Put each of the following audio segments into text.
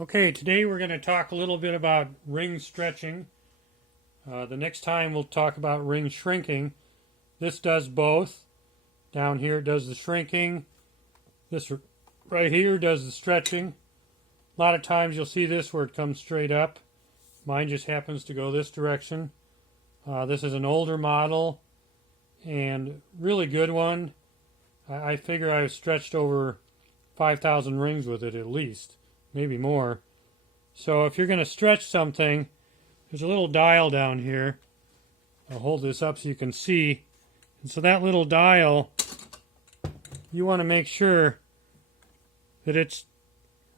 Okay, today we're going to talk a little bit about ring stretching. The next time we'll talk about ring shrinking. This does both. Down here it does the shrinking. This right here does the stretching. A lot of times you'll see this where it comes straight up. Mine just happens to go this direction. This is an older model and really good one. I figure I've stretched over 5,000 rings with it at least, maybe more. So if you're going to stretch something, there's a little dial down here. I'll hold this up so you can see. And so that little dial, you want to make sure that it's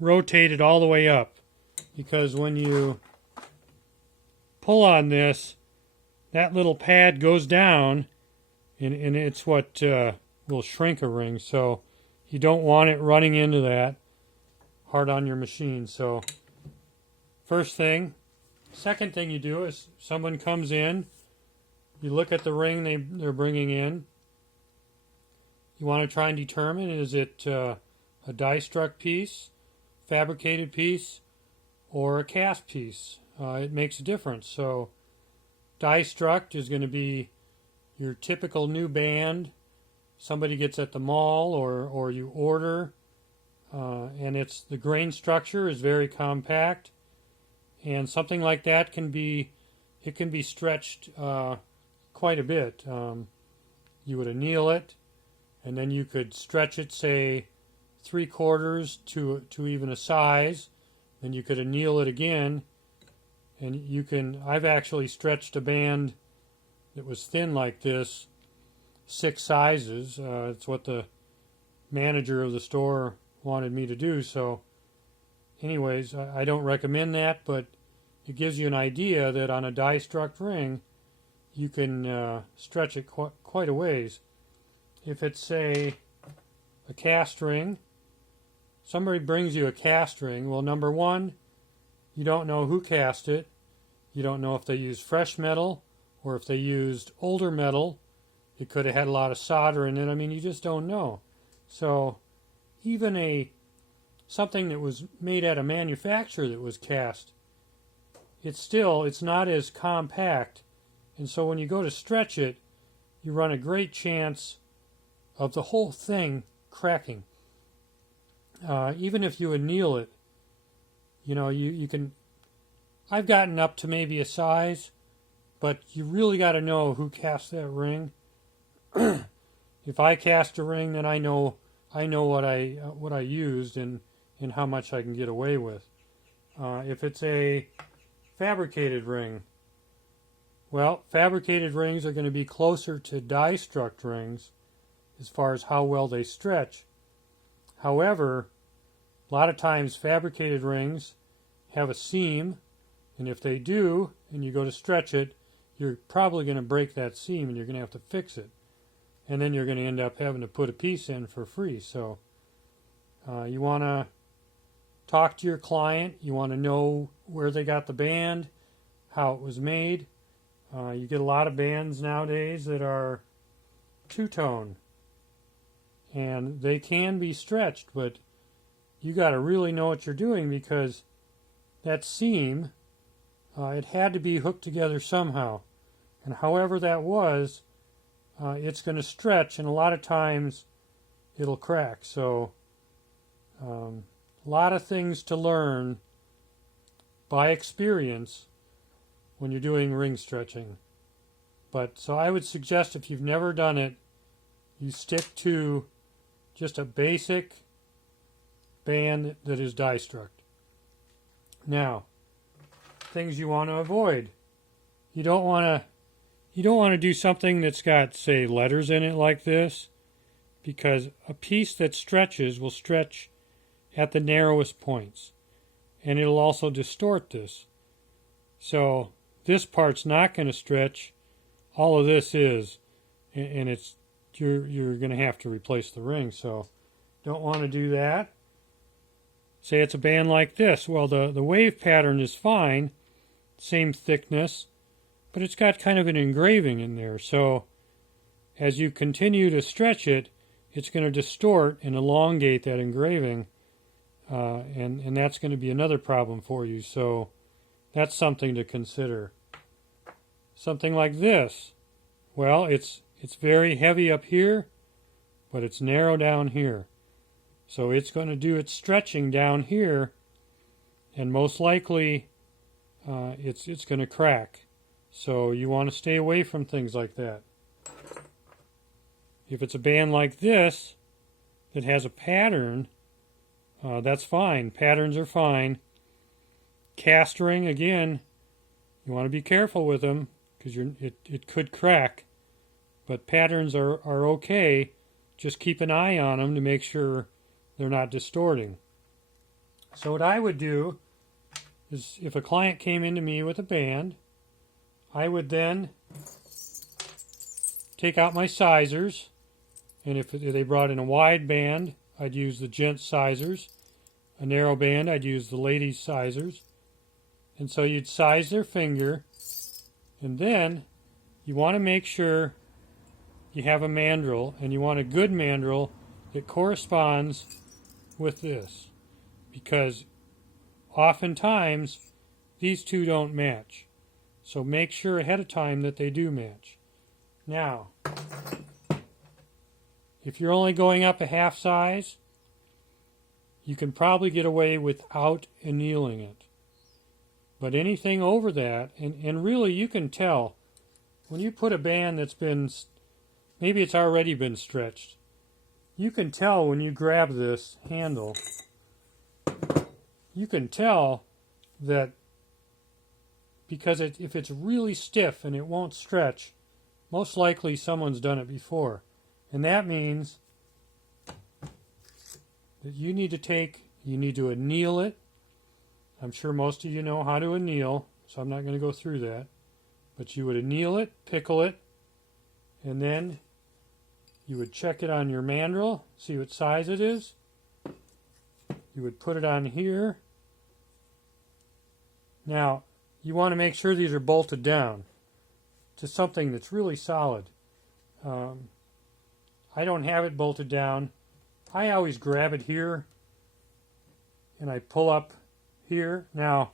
rotated all the way up, because when you pull on this, that little pad goes down, and it's what will shrink a ring. So you don't want it running into that hard on your machine. So first thing. Second thing you do is someone comes in, you look at the ring they're bringing in. You want to try and determine, is it a die struck piece, fabricated piece, or a cast piece? It makes a difference. So die struck is going to be your typical new band somebody gets at the mall or you order, and it's the grain structure is very compact, and something like that can be stretched quite a bit. You would anneal it, and then you could stretch it, say 3/4 to even a size. Then you could anneal it again, and you can. I've actually stretched a band that was thin like this 6 sizes. It's what the manager of the store wanted me to do. So anyways, I don't recommend that, but it gives you an idea that on a die struck ring you can stretch it quite a ways. If it's, say, a cast ring, somebody brings you a cast ring, well, number one, you don't know who cast it. You don't know if they used fresh metal or if they used older metal. It could have had a lot of solder in it. I mean, you just don't know. So even something that was made at a manufacturer that was cast, it's not as compact. And so when you go to stretch it, you run a great chance of the whole thing cracking. Even if you anneal it, you can. I've gotten up to maybe a size, but you really got to know who cast that ring. If I cast a ring, then I know what I used and how much I can get away with. If it's a fabricated ring, well, fabricated rings are going to be closer to die struck rings as far as how well they stretch. However, a lot of times fabricated rings have a seam, and if they do, and you go to stretch it, you're probably going to break that seam and you're going to have to fix it. And then you're going to end up having to put a piece in for free. So you want to talk to your client. You want to know where they got the band, how it was made. You get a lot of bands nowadays that are two-tone, and they can be stretched, but you got to really know what you're doing, because that seam, it had to be hooked together somehow. And however that was, it's going to stretch, and a lot of times it'll crack. So a lot of things to learn by experience when you're doing ring stretching. But so I would suggest, if you've never done it, you stick to just a basic band that is die struck. Now, things you want to avoid. You don't want to do something that's got, say, letters in it like this, because a piece that stretches will stretch at the narrowest points, and it'll also distort this. So this part's not going to stretch. All of this is, and you're going to have to replace the ring. So don't want to do that. Say it's a band like this. Well, the wave pattern is fine, same thickness, but it's got kind of an engraving in there. So as you continue to stretch it, it's going to distort and elongate that engraving. and that's going to be another problem for you. So that's something to consider. Something like this. Well, it's very heavy up here, but it's narrow down here. So it's going to do its stretching down here, and most likely it's going to crack. So you want to stay away from things like that. If it's a band like this that has a pattern, that's fine. Patterns are fine. Cast ring, again, you want to be careful with them because it could crack. But patterns are okay. Just keep an eye on them to make sure they're not distorting. So what I would do is if a client came into me with a band, I would then take out my sizers, and if they brought in a wide band, I'd use the gents sizers. A narrow band, I'd use the ladies sizers. And so you'd size their finger, and then you want to make sure you have a mandrel, and you want a good mandrel that corresponds with this, because oftentimes these two don't match. So make sure ahead of time that they do match. Now, if you're only going up a half size, you can probably get away without annealing it. But anything over that, and really you can tell, when you put a band that's been, maybe it's already been stretched, you can tell when you grab this handle, you can tell that because if it's really stiff and it won't stretch, most likely someone's done it before. And that means that you need to anneal it. I'm sure most of you know how to anneal, so I'm not going to go through that. But you would anneal it, pickle it, and then you would check it on your mandrel, see what size it is. You would put it on here. Now, you want to make sure these are bolted down to something that's really solid. I don't have it bolted down. I always grab it here and I pull up here. Now,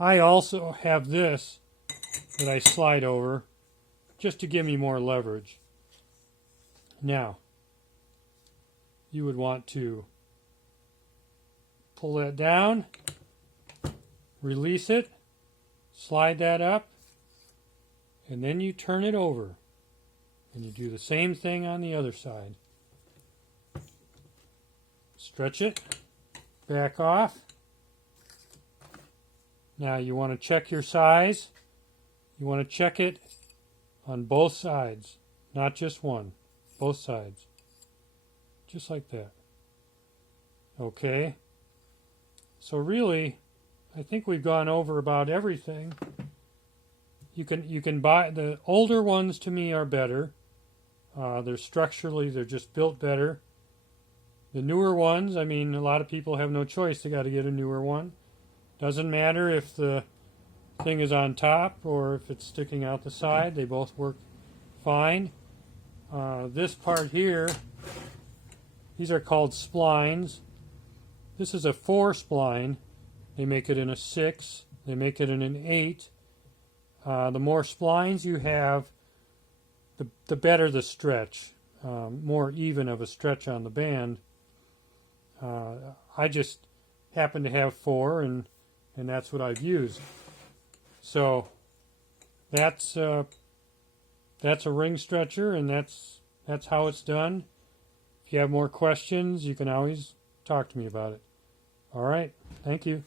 I also have this that I slide over just to give me more leverage. Now, you would want to pull that down, release it, slide that up, and then you turn it over. And you do the same thing on the other side. Stretch it, back off. Now you want to check your size. You want to check it on both sides, not just one, both sides. Just like that. Okay. So really, I think we've gone over about everything. You can buy, the older ones to me are better. They're just built better. The newer ones, I mean, a lot of people have no choice. They got to get a newer one. Doesn't matter if the thing is on top or if it's sticking out the side. They both work fine. This part here, these are called splines. This is a 4 spline. They make it in a 6. They make it in an 8. The more splines you have, the better the stretch, more even of a stretch on the band. I just happen to have 4, and that's what I've used. So that's a ring stretcher, and that's how it's done. If you have more questions, you can always talk to me about it. All right, thank you.